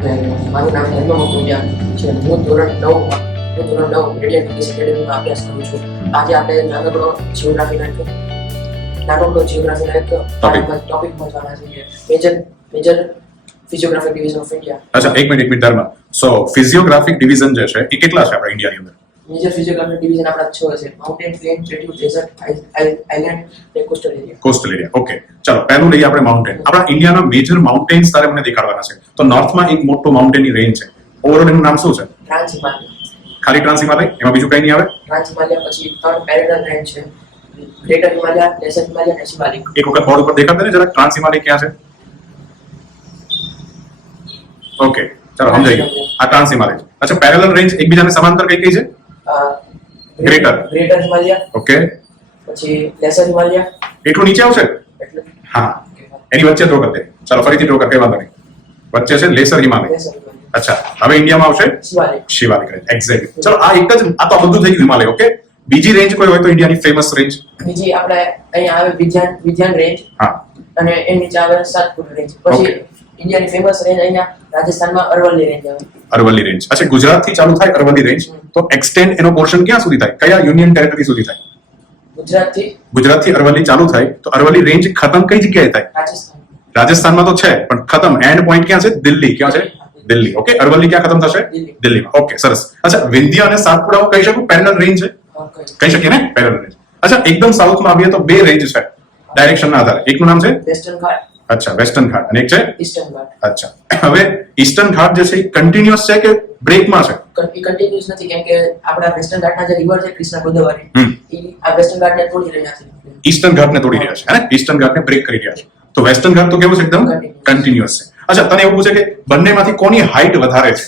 મારું નામ ધર્મ મોકુંડિયા છે. હું ધોરણ 9 રેડિયન ઇંગ્લિશ એકેડેમીમાં અભ્યાસ કરું છું. આજે આપણે નાનકડો જીઓગ્રાફીનો એક ટોપિક પહોંચવાના છીએ. Major physiographic division of India. અચ્છા, એક મિનિટ ધર્મ. સો ફિઝિયોગ્રાફિક ડિવિઝન જે છે એ કેટલા છે આપણા ઇન્ડિયાની અંદર? મેજર ફિઝિયોગ્રાફિક ડિવિઝન આપણા 6 છે: માઉન્ટેન, પ્લેન, પ્લેટ્યુ, ડેઝર્ટ, આઇલેન્ડ અને coastal area. Coastal area. Okay, ચાલો પહેલું લઈએ આપણે માઉન્ટેન. આપણા ઇન્ડિયાના મેજર માઉન્ટેન્સ તારે મને દેખાડવાના છે. તો નોર્થમાં એક મોટો માઉન્ટેનની રેન્જ છે. ઓવરઓલ એનું નામ શું છે? ટ્રાન્સ હિમાલય. ખાલી ટ્રાન્સ હિમાલય, એમાં બીજું કઈ નહીં આવે? ટ્રાન્સ હિમાલય પછી 3 પેરેલલ રેન્જ છે: ગ્રેટર હિમાલય, લેસર હિમાલય અને શિવાલિક. એક વખત બોર્ડ ઉપર દેખાડે ને જરા ટ્રાન્સ હિમાલય ક્યાં છે? ઓકે, ચાલો સમજાઈ ગયું. આ ટ્રાન્સ હિમાલય. અચ્છા, પેરેલલ રેન્જ એકબીજાને સમાંતર કઈ કઈ છે? ગ્રેટર હિમાલય. ઓકે, પછી લેસર હિમાલય. એટલું નીચે આવશે? એટલે હા, એની વચ્ચે ડ્રો કરી દે. ચાલો ફરીથી ડ્રો કર, કઈ વાંધો નહીં. વચ્ચે છે લેસર હિમાલય. લેસર હિમાલય. અચ્છા, હવે ઇન્ડિયામાં આવશે શિવાલિક. શિવાલિક રેન્જ. એક્ઝેક્ટલી. ચાલો આ એક જ, આ તો બધું થઈ ગયું હિમાલય. ઓકે, બીજી રેન્જ કોઈ હોય તો ઇન્ડિયાની ફેમસ રેન્જ? બીજી આપણે અહીંયા આવે વિધ્યાન રેન્જ. હા, અને એની નીચે આવે સાતપુરા રેન્જ. પછી ઇન્ડિયાની ફેમસ રેન્જ અહીંયા રાજસ્થાનમાં અરવલ્લી રેન્જ આવે. અરવલ્લી રેન્જ. અચ્છા, ગુજરાતથી ચાલુ થાય અરવલ્લી રેન્જ. તો એક્સટેન્ડ એનો પોર્શન ક્યાં સુધી થાય? કયા યુનિયન ટેરેટરી સુધી થાય? ગુજરાતથી અરવલ્લી ચાલુ થાય તો અરવલ્લી રેન્જ ખતમ કઈ જગ્યાએ થાય? રાજસ્થાન. રાજસ્થાનમાં તો છે, પણ ખતમ એન્ડ પોઈન્ટ ક્યાં છે? દિલ્હી. ક્યાં છે? દિલ્હી. ઓકે, અરવલ્લી ક્યાં ખતમ થશે? દિલ્હીમાં. ઓકે, સરસ. અચ્છા, વિંધ્યા અને સાતપુડા કહી શકું પેરેલલ રેન્જ છે? કહી શકીએ ને, પેરેલલ રેન્જ. અચ્છા, એકદમ સાઉથમાં આવીએ તો બે રેન્જ છે ડાયરેક્શનના આધારે. એકનું નામ છે વેસ્ટર્ન ઘાટ. અચ્છા, વેસ્ટર્ન ઘાટ, અને એક છે ઈસ્ટર્ન ઘાટ. અચ્છા, હવે ઈસ્ટર્ન ઘાટ જે છે એ કન્ટિન્યુઅસ છે કે બ્રેકમાં છે? કન્ટિન્યુઅસ નથી, કેમ કે આપણા વેસ્ટર્ન ઘાટના જે રિવર છે કૃષ્ણા ગોદાવરી, એ આ વેસ્ટર્ન ઘાટને તોડી રહ્યા છે. ઈસ્ટર્ન ઘાટને તોડી રહ્યા છે, હે ને? ઈસ્ટર્ન ઘાટને બ્રેક કરી રહ્યા છે. તો વેસ્ટર્ન ઘાટ તો કેવું છે? એકદમ કન્ટિન્યુઅસ છે. અચ્છા, તને એવું પૂછે કે બંનેમાંથી કોની હાઈટ વધારે છે?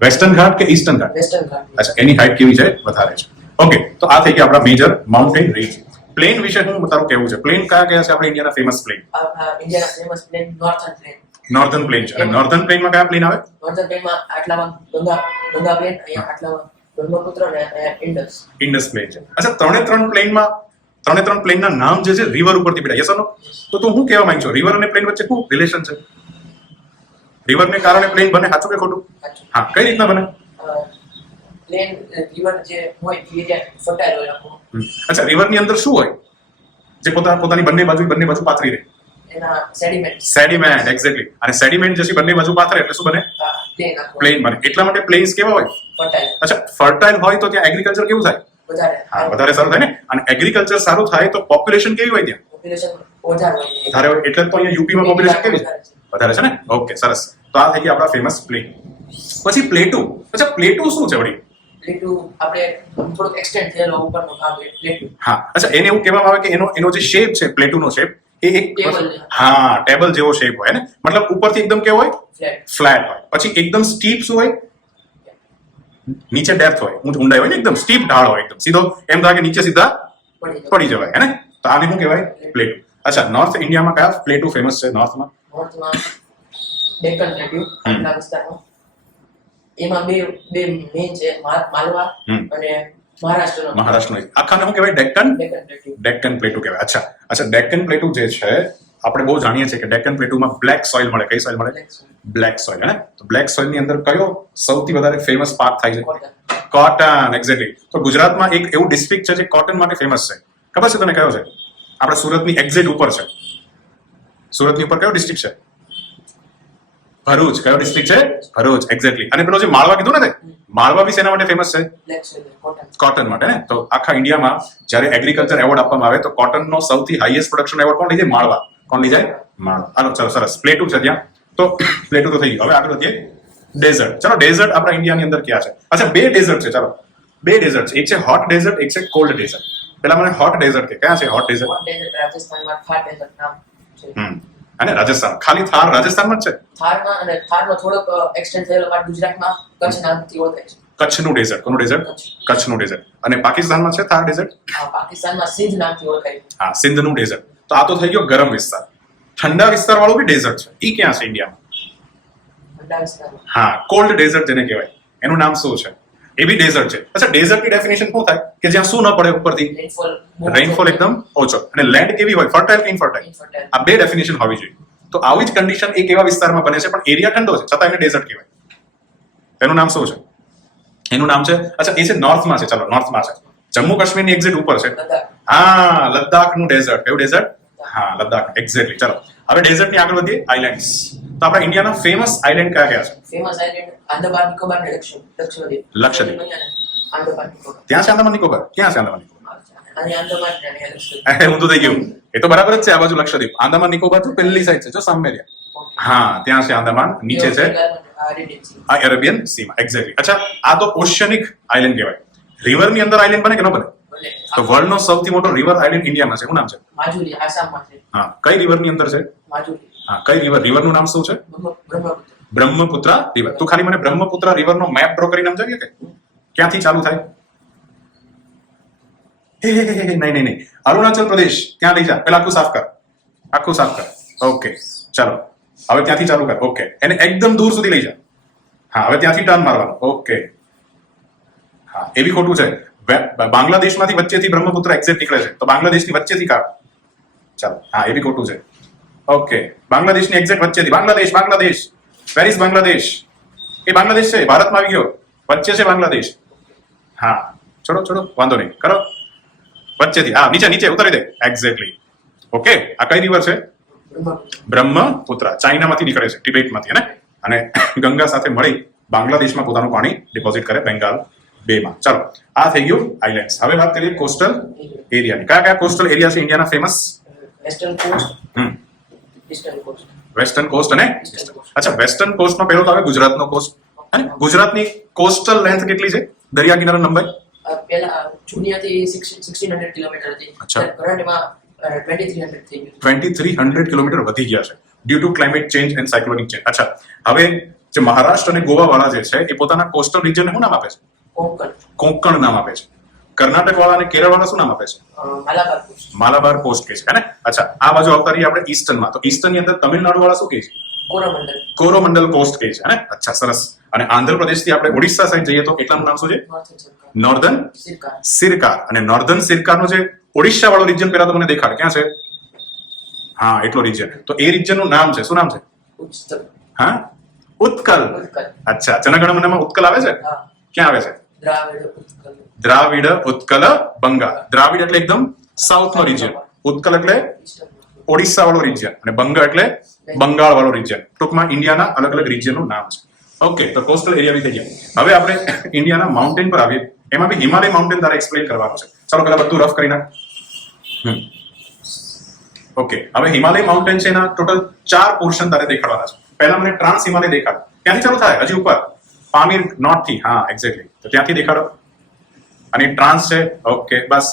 વેસ્ટર્ન ઘાટ કે ઈસ્ટર્ન ઘાટ? વેસ્ટર્ન ઘાટ. અચ્છા, એની હાઈટ કેવી છે? વધારે છે. ઓકે, તો આ થઈ ગયા આપણા મેજર માઉન્ટેન રેન્જ. પ્લેન વિશે હું તારું કેવું છે? પ્લેન કયા કયા છે આપણા ઇન્ડિયાના ફેમસ પ્લેન? આપણા ઇન્ડિયાના famous plane northern plane. Northern plane છે. અને નોર્થર્ન પ્લેનમાં કયા પ્લેન આવે? નોર્થર્ન પ્લેનમાં આટલામાં ગંગા પ્લેન, અહીંયા આટલામાં બ્રહ્મપુત્ર અને અહીંયા ઇન્ડસ પ્લેન છે. અચ્છા, ત્રણે ત્રણ પ્લેનના નામ જે છે રિવર ઉપરથી પડ્યા. યસ ઓર નો? તો તું શું કહેવા માંગ છો? રિવર અને પ્લેન વચ્ચે શું રિલેશન છે? રિવરને કારણે પ્લેન બને, સાચું કે ખોટું? હા, કઈ રીતના બને? પ્લેન રિવર જે હોય એ ફર્ટાઇલ હોય આખું. અચ્છા, રિવરની અંદર શું હોય જે પોતાની બંને બાજુ પાથરી રહે? એના સેડિમેન્ટ. એક્ઝેક્ટલી. અને સેડિમેન્ટ જે છે બંને બાજુ પાથરે એટલે શું બને? પ્લેન બને. એટલા માટે પ્લેન્સ કેવા હોય? ફર્ટાઇલ. અચ્છા, ફર્ટાઇલ હોય તો ત્યાં એગ્રીકલ્ચર કેવું થાય? વધારે સારું થાય ને. અને એગ્રીકલ્ચર સારું થાય તો પોપ્યુલેશન કેવી હોય ત્યાં? પોપ્યુલેશન વધારે હોય. એટલે તો અહીંયા યુપીમાં પોપ્યુલેશન કેવી છે? વધારે છે ને. ઓકે, સરસ. તો આ થઈ ગયા આપણા ફેમસ પ્લેન. પછી પ્લેટુ. અચ્છા, પ્લેટુ શું છે વળી? પ્લેટુ આપણે થોડુંક એક્સટેન્ડ થયેલો ઉપરનો ભાગ છે પ્લેટુ. હા, અચ્છા, એને એવું કહેવામાં આવે કે એનો જે શેપ છે પ્લેટુનો શેપ એ એક ટેબલ જેવો શેપ હોય ને. મતલબ ઉપરથી એકદમ કેવો હોય? ફ્લેટ હોય. પછી એકદમ સ્ટીપ શું હોય? નીચે ડેપ્થ હોય, ઊંડાઈ હોય ને. એકદમ સ્ટીપ ઢાળ હોય, એકદમ સીધો એમ થાય કે નીચે સીધા પડી જવાય, હે ને? તો આને શું કહેવાય? પ્લેટુ. અચ્છા, નોર્થ ઇન્ડિયામાં કયા પ્લેટુ ફેમસ છે? નોર્થમાં ડેક્કન પ્લેટુ આટલા વિસ્તારમાં. એમાં બે મેઇન છે, માલવા અને મહારાષ્ટ્રનો. આખાને શું કહેવાય? ડેક્કન પ્લેટુ કહેવાય. અચ્છા, ડેક્કન પ્લેટુ જે છે આપણે બહુ જાણીએ છીએ કે ડેક્કન પ્લેટુમાં બ્લેક સોઇલ મળે. કઈ સોઇલ મળે? બ્લેક સોઇલ, હે ને? તો બ્લેક સોઇલ ની અંદર કયો સૌથી વધારે ફેમસ પાક થાય છે? કોટન. એક્ઝેક્ટલી. તો ગુજરાતમાં એક એવું ડિસ્ટ્રિક્ટ છે જે કોટન માટે ફેમસ છે. ખબર છે તને કયો છે? આપણે સુરતની એક્ઝેક્ટ ઉપર છે. સુરતની ઉપર કયો ડિસ્ટ્રિક્ટ છે? ભરૂચ. કયો ડિસ્ટ્રિક્ટ છે? ભરૂચ. એક્ઝેક્ટલી. અને પેલો જે માળવા કીધું ને, માળવા બી શેના માટે ફેમસ છે? કોટન માટે ને. તો આખા ઇન્ડિયામાં જ્યારે એગ્રીકલ્ચર એવોર્ડ આપવામાં આવે તો કોટનનો સૌથી હાઈએસ્ટ પ્રોડક્શન એવોર્ડ કોણ લઈ જાય? માળવા. કોણ લઈ જાય? માળવા. હાલો, ચલો, સરસ. પ્લેટુ છે ત્યાં. તો પ્લેટુ તો થઈ ગયું. હવે આગળ વધીએ. ડેઝર્ટ. ચલો, ડેઝર્ટ આપણા ઇન્ડિયાની અંદર ક્યાં છે? અચ્છા, બે ડેઝર્ટ છે. ચાલો, બે ડેઝર્ટ છે. એક છે હોટ ડેઝર્ટ, એક છે કોલ્ડ ડેઝર્ટ. પેલા મને હોટ ડેઝર્ટ કે ક્યાં છે? હોટ ડેઝર્ટ રાજસ્થાનમાં થાર ડેઝર્ટ નામ છે. અને રાજસ્થાન. ખાલી થાર રાજસ્થાનમાં જ છે? થારમાં અને થારનો થોડોક એક્સટેન્ડ થયેલો પાર્ટ ગુજરાતમાં કચ્છ નામથી ઓળખાય છે. કચ્છનું ડેઝર્ટ. કોનું ડેઝર્ટ? કચ્છનું ડેઝર્ટ. અને પાકિસ્તાનમાં છે થાર ડેઝર્ટ? હા, પાકિસ્તાનમાં સિંધ નામથી ઓળખાય છે. હા, સિંધનું ડેઝર્ટ. તો આ તો થઈ ગયો ગરમ વિસ્તાર. ઠંડા વિસ્તાર વાળું બી ડેઝર્ટ છે. ઈ ક્યાં છે ઇન્ડિયામાં? ઠંડા વિસ્તારમાં. હા, કોલ્ડ ડેઝર્ટ જેને કહેવાય. એનું નામ શું છે? એ બી ડેઝર્ટ છે. અચ્છા, ડેઝર્ટની ડેફિનેશન શું થાય? કે જ્યાં શું ન પડે ઉપરથી? રેનફોલ એકદમ ઓછો. અને લેન્ડ કેવી હોય? ફર્ટાઇલ કે ઇનફર્ટાઇલ? આ બે ડેફિનેશન હોવી જોઈએ. તો આવી જ કન્ડિશન એક એવા વિસ્તારમાં બને છે પણ એરિયા ઠંડો છે છતાં એને ડેઝર્ટ કહેવાય. એનું નામ શું છે? એનું નામ છે, અચ્છા એ છે નોર્થમાં છે, ચાલો નોર્થમાં છે. જમ્મુ કાશ્મીરની એક્ઝેક્ટ ઉપર છે. લદ્દાખ. હા, લદ્દાખનું ડેઝર્ટ. કયું ડેઝર્ટ? હા, લદ્દાખ, એક્ઝેક્ટલી. ચાલો હવે ડેઝર્ટની આગળ વધીએ. આઇલેન્ડ્સ. તો આપણા ઇન્ડિયાના ફેમસ આઇલેન્ડ કયા કયા છે? ફેમસ આઇલેન્ડ આંદામાન નિકોબાર ને લક્ષદ્વીપ. લક્ષદ્વીપ. આંદામાન નિકોબાર. ત્યાં છે આંદામાન નિકોબાર? ક્યાં છે આંદામાન નિકોબાર? અને આંદામાન ને અહીંયા લક્ષદ્વીપ. ઊંધું થઈ ગયું. એ તો બરાબર જ છે, આ બાજુ લક્ષદ્વીપ. આંદામાન નિકોબાર તો પહેલી સાઈડ છે, જો સામે રહ્યા. હા, ત્યાં છે આંદામાન, નીચે છે આ અરેબિયન સીમાં. એક્ઝેક્ટલી. અચ્છા, આ તો ઓશિયનિક આઇલેન્ડ કહેવાય. રિવરની અંદર આઇલેન્ડ બને કે ન બને? તો વર્લ્ડનો સૌથી મોટો રિવર આઇલેન્ડ ઇન્ડિયામાં છે. શું નામ છે? માજુલી, આસામમાં છે. હા, કઈ રિવરની અંદર છે? માજુલી. હા, કઈ રિવર? રિવરનું નામ શું છે? બ્રહ્મપુત્ર. બ્રહ્મપુત્રા રિવર. તું ખાલી મને બ્રહ્મપુત્રા રિવરનો મેપ ડ્રો કરીને સમજાવીએ કે ક્યાંથી ચાલુ થાય? નહીં. અરુણાચલ પ્રદેશ ત્યાં લઈ જા. પેલા આખું સાફ કર, આખું સાફ કર. ઓકે, ચાલો હવે ત્યાંથી ચાલુ કર. ઓકે, એને એકદમ દૂર સુધી લઈ જા. હા, હવે ત્યાંથી ટર્ન મારવાનું. ઓકે, હા, એ બી ખોટું છે. બાંગ્લાદેશમાંથી વચ્ચેથી બ્રહ્મપુત્ર એક્ઝેક્ટ નીકળે છે, તો બાંગ્લાદેશની વચ્ચેથી કાઢ. ચાલો, હા, એ બી ખોટું છે. ઓકે, બાંગ્લાદેશની એક્ઝેક્ટ વચ્ચેથી. બાંગ્લાદેશ. Where is Bangladesh? એ બાંગ્લાદેશ છે, ભારતમાં આવી ગયો. વચ્ચે છે બાંગ્લાદેશ. હા, છોડો, વાંધો નહીં, કરો. વચ્ચેથી, હા, નીચે ઉતારી દે. એક્ઝેક્ટલી. ઓકે, આ કઈ રિવર છે? બ્રહ્મપુત્ર. ચાઇનામાંથી નીકળે છે, ટિબેટમાંથી, અને ગંગા સાથે મળી બાંગ્લાદેશમાં પોતાનું પાણી ડિપોઝિટ કરે, બેંગાલ બેમાં. ચાલો, આ થઈ ગયું આઇલેન્ડ્સ. હવે વાત કરીએ કોસ્ટલ એરિયાની. કયા કોસ્ટલ એરિયા છે ઇન્ડિયાના famous? Western cost, eastern cost. Western cost અને અચ્છા, વેસ્ટર્ન કોસ્ટનો પહેલો તો આવે ગુજરાતનો કોસ્ટ. અને ગુજરાતની કોસ્ટલ લેન્થ કેટલી છે? દરિયા કિનારો નંબર પહેલા જુનિયાથી 1600 કિલોમીટર હતી. અચ્છા. કરંટમાં 2300 થઈ ગયું. 2300 કિલોમીટર વધી ગયા છે due to climate change and cyclonic change. અચ્છા, હવે જે મહારાષ્ટ્ર અને ગોવા વાળા જે છે એ પોતાના કોસ્ટલ રિજનને શું નામ આપે છે? કોંકણ નામ આપે છે. કર્ણાટક વાળા અને કેરળ વાળા શું નામ આપે છે? માલાબાર કોસ્ટ. માલાબાર કોસ્ટ કહે છે, અચ્છા, આ બાજુ આવતા રહીએ આપણે ઈસ્ટર્નમાં. તો ઈસ્ટર્નની અંદર તમિલનાડુ વાળા શું કહે છે? કોરોમંડલ. કોરોમંડલ કોસ્ટ કહે છે, અચ્છા, સરસ. અને આંધ્રપ્રદેશથી આપણે ઓડિશા સાઈડ જઈએ તો એટલાનું નામ શું છે? નોર્ધન સિરકાર. અને નોર્ધન સિરકારનો જે ઓડિશા વાળો રિજન પેલા તો મને દેખાડ, ક્યાં છે? હા, એટલો રિજન. તો એ રિજનનું નામ છે, શું નામ છે? હા, ઉત્કલ. અચ્છા, જનગણમનમાં ઉત્કલ આવે છે? ક્યાં આવે છે? દ્રાવિડ, ઉત્કલ, બંગાળ. દ્રાવિડ એટલે એકદમ સાઉથ નો રિજન, ઉત્કલ એટલે ઓડિશા વાળો રિજન, અને બંગાળ એટલે બંગાળ વાળો રિજન. ટૂંકમાં ઇન્ડિયાના અલગ અલગ રિજનનું નામ છે. ઓકે, તો કોસ્ટલ એરિયા બી થઈ ગયા. હવે આપણે ઇન્ડિયાના માઉન્ટેન પર આવીએ. એમાં બી હિમાલય માઉન્ટેન તારે એક્સપ્લેન કરવાનું છે. ચાલો પેલા બધું રફ કરી નાખ. ઓકે, હવે હિમાલય માઉન્ટેન છે એના ટોટલ 4 પોર્શન તારે દેખાડવાના છે. પહેલા મને ટ્રાન્સ હિમાલય દેખાડ. ક્યાંથી ચાલુ થાય? હજી ઉપર પામીર નોર્થ થી. હા, એક્ઝેક્ટલી. તો ત્યાંથી દેખાડો. અને ટ્રાન્સ છે. ઓકે, બસ.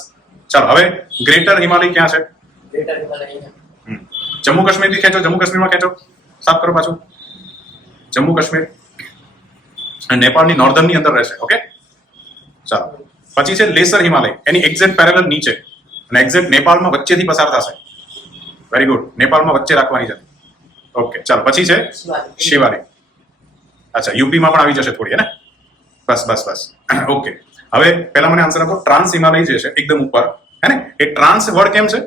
ચાલો હવે ગ્રેટર હિમાલય ક્યાં છે? ગ્રેટર હિમાલય જમ્મુ કાશ્મીર થી ખેંચો. જમ્મુ કાશ્મીરમાં ખેંચો, સાફ કરો પાછું. જમ્મુ કાશ્મીર નેપાળની નોર્ધન ની અંદર રહેશે. ઓકે, ચાલો. પછી છે લેસર હિમાલય, એની એક્ઝેક્ટ પેરેલલ નીચે, અને એક્ઝેક્ટ નેપાળમાં વચ્ચેથી પસાર થશે. વેરી ગુડ, નેપાળમાં વચ્ચે રાખવાની છે. ઓકે, ચાલો. પછી છે શિવાલિક. અચ્છા, યુપીમાં પણ આવી જશે થોડી, બસ. ઓકે, હવે પહેલા મને આન્સર આપો. ટ્રાન્સ હિમાલય જે છે એકદમ ઉપર, એ ટ્રાન્સ વર્ડ કેમ છે?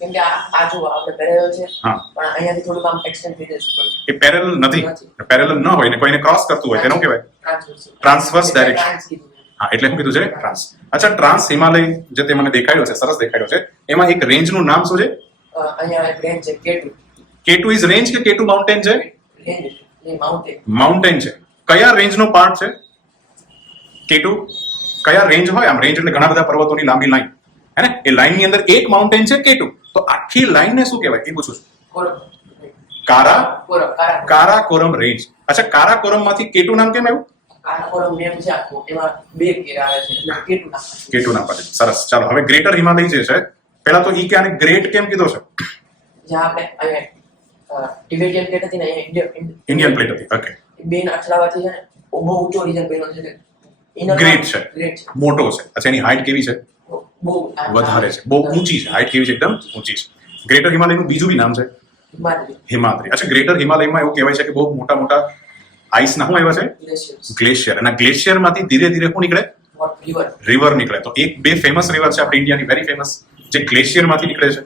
કેમ કે આ જો આપણે પેરેલલ છે, હા, પણ અહીંયાથી થોડું આમ એક્સટેન્ડ થઈ જશે ઉપર. એ પેરેલલ નથી. પેરેલલ ન હોય ને કોઈને ક્રોસ કરતું હોય તેનું કહેવાય ટ્રાન્સવર્સ ડાયરેક્શન. હા, એટલે શું કીધું છે? ટ્રાન્સ. અચ્છા, ટ્રાન્સ હિમાલય જે તે મને દેખાડ્યો છે, સરસ દેખાડ્યો છે, એમાં એક રેન્જ નું નામ શું છે? અહીંયા એક રેન્જ છે K2. K2 ઇઝ રેન્જ કે K2 માઉન્ટેન છે? રેન્જ એ માઉન્ટેન. માઉન્ટેન છે. કયા રેન્જ નો પાર્ટ છે K2? કયા રેન્જ હોય? આમ રેન્જ એટલે ઘણા બધા પર્વતોની લાંબી લાઈન, એ લાઈન ની અંદર એક માઉન્ટેન છે K2. તો આખી લાઈન ને શું કહેવાય એ પૂછું છું. કારાકોરમ રેન્જ. અચ્છા, કારાકોરમ માંથી K2 નામ કેમ આવ્યું? કારાકોરમ નેમ છે આખું, એમાં 2 કેર આવે છે એટલે K2 નામ પડે. સરસ. ચાલો હવે ગ્રેટર હિમાલય જે છે, પહેલા તો ઈ કે આને ગ્રેટ કેમ કીધો છે? જ્યાં આપણે અહીંયા ટિબેટિયન પ્લેટ હતી ને, અહીંયા ઇન્ડિયન પ્લેટ હતી. ઓકે, બે ના અથડાવાથી છે ને બહુ ઊંચો રીજન બન્યો છે. ગ્રેટ છે, મોટો છે. અચ્છા, એની હાઈટ કેવી છે? બહુ વધારે છે, બહુ ઊંચી છે. હાઈટ કેવી છે? એકદમ ઊંચી છે. ગ્રેટર હિમાલયનું બીજું બી નામ છે હિમાદ્રી. અચ્છા, ગ્રેટર હિમાલયમાં એવું કહેવાય છે કે બહુ મોટા મોટા આઈસ ના શું આવ્યા છે? ગ્લેશિયર. અને ગ્લેશિયર માંથી ધીરે ધીરે શું નીકળે? રિવર નીકળે. તો એક બે ફેમસ રિવર છે આપણી ઇન્ડિયાની, વેરી ફેમસ, જે ગ્લેશિયર માંથી નીકળે છે.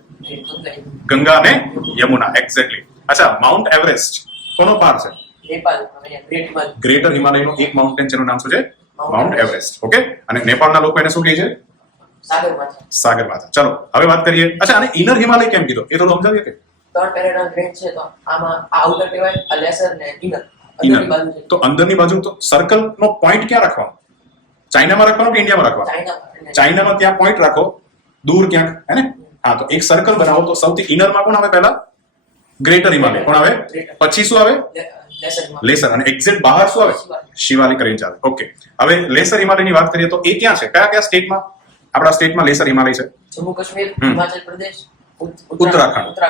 ગંગા અને યમુના. એક્ઝેક્ટલી. અચ્છા, માઉન્ટ એવરેસ્ટ કોનો પાર છે? નેપાળ અહીંયા ગ્રેટ હિમાલય ગ્રેટર હિમાલયનું એક માઉન્ટેન છે એનું નામ શું છે? Mount Everest. ઓકે, અને નેપાળના લોકો એને શું કહે છે? સાગરમાથા. સાગરમાથા. ચલો હવે વાત કરીએ. અચ્છા, આને ઇનર હિમાલય કેમ કીધો એ થોડું સમજાવીએ કે? 3 પેરેલલ રેન્જ છે તો આમાં આ આઉટર કહેવાય, આ લેસર ને ઇનર. ઇનર. અંદરની બાજુ છે તો અંદરની બાજુ તો સર્કલનો પોઈન્ટ ક્યાં રાખવાનો? ચાઇનામાં રાખવાનો કે ઇન્ડિયામાં રાખવાનો? ચાઇના. ચાઇનામાં ત્યાં પોઈન્ટ રાખો, દૂર ક્યાંક, હે ને? હા, તો એક સર્કલ બનાવો. તો સૌથી ઇનરમાં કોણ આવે પહેલા? ગ્રેટર હિમાલય. કોણ આવે? પછી શું આવે? લેસર હિમાલય. લેસર. અને એક્ઝેક્ટ બહાર શું આવે? શિવાલિક રેન્જ આવે. ઓકે, હવે લેસર હિમાલયની વાત કરીએ તો એ ક્યાં છે? કયા કયા સ્ટેટમાં? આપણા સ્ટેટમાં લેસર હિમાલય છે. જમ્મુ કાશ્મીર, હમ. હિમાચલ પ્રદેશ, ઉત્તરાખંડ.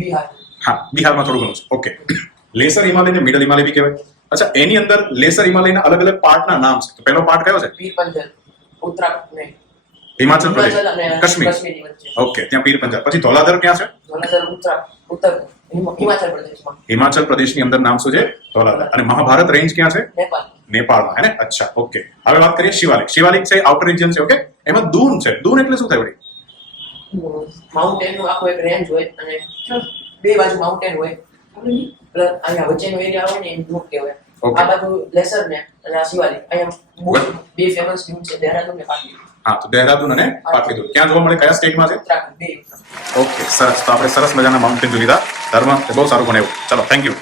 બિહાર. હા, બિહારમાં થોડું ઘણું છે. ઓકે, લેસર હિમાલયને મિડલ હિમાલય બી કહેવાય. અચ્છા, એની અંદર લેસર હિમાલયના અલગ અલગ પાર્ટના નામ છે. તો પહેલો પાર્ટ કયો છે? પીર પંજલ, ઉત્તરાખંડ ને હિમાચલ પ્રદેશ, અને કાશ્મીર. કાશ્મીરની વચ્ચે. ઓકે, ત્યાં પીર પંજાબ. પછી ધોલાધર ક્યાં છે? ધોલાધર ઉત્તર હિમાચલ પ્રદેશમાં. હિમાચલ પ્રદેશની અંદર નામ શું છે? ધોલાધર. અને મહાભારત રેન્જ ક્યાં છે? નેપાળ. નેપાળમાં, હે ને? અચ્છા, ઓકે. હવે વાત કરીએ શિવાલિક. શિવાલિક છે આઉટર રિજન છે. ઓકે, એમાં દૂન છે. દૂન એટલે શું થાય વળી? માઉન્ટેન નું આખું એક રેન્જ હોય અને બે બાજુ માઉન્ટેન હોય. પ્લસ અહીંયા વચ્ચેનો એરિયા હોય ને એમ દૂર કહેવાય. Okay. આ બાજુ લેસર ને અને આ શિવાલિક. અહીંયા બહુ બે ફેમસ વ્યૂ છે, દહેરાદૂન ને પાટલી. હા, તો દહેરાદૂન અને પાટલીદૂન ક્યાં જોવા મળે? કયા સ્ટેટમાં છે? ઉત્તરાખંડ બે. ઓકે, સરસ. તો આપણે સરસ મજાના માઉન્ટેન જોઈ લીધા. ધર્મ બહુ સારું ભણાવ્યું. ચલો, થેન્ક યુ.